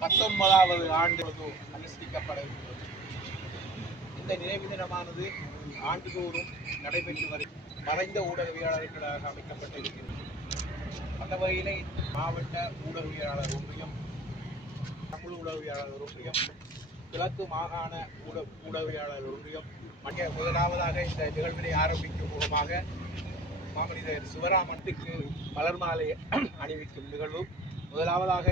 பத்தொன்பதாவது ஆண்டு அனுஷ்டிக்கப்பட இருக்கிறது. இந்த நினைவு தினமானது ஆண்டுதோறும் நடைபெற்று வரும் மறைந்த ஊடகவியலாளர்களாக அமைக்கப்பட்டிருக்கிறது அந்த வகையிலே மாவட்ட ஊடகவியலாளர் ஒன்றியம் தமிழ் ஊடகவியலாளர் ஒன்றியம் கிழக்கு மாகாண ஊட ஊடகவியலாளர் ஒன்றியம் மற்ற முதலாவதாக இந்த நிகழ்வினை ஆரம்பிக்கும் முகமாக மாமனிதர் சிவராமத்துக்கு மலர் மாலை அணிவிக்கும் நிகழ்வு முதலாவதாக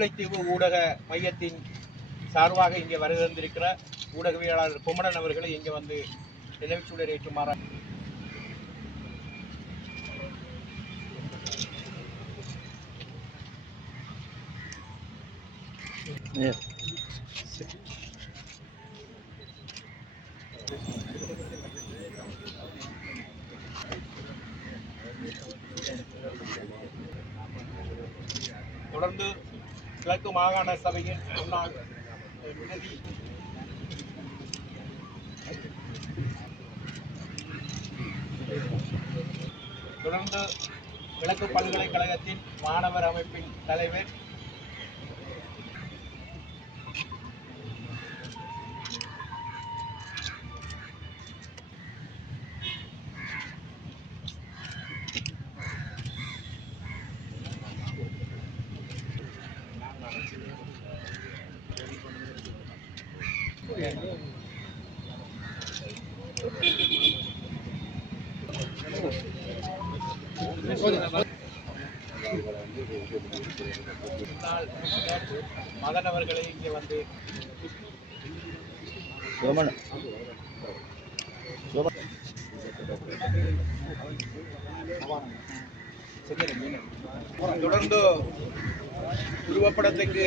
முல்லைத்தீவு ஊடக மையத்தின் சார்பாக இங்கே வருகின்றிருக்கிற ஊடகவியலாளர் குமரன் அவர்களை இங்கே வந்து நினைவுச்சூழல் ஏற்றுமாறு தொடர்ந்து கிழக்கு மாகாண சபையின் முன்னாள் பிரதி தொடர்ந்து கிழக்கு பல்கலைக்கழகத்தின் மாணவர் அமைப்பின் தலைவர் மதன் அவர்களை இங்கே வந்து தொடர்ந்து உருவப்படத்துக்கு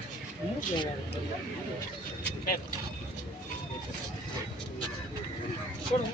போடுங்க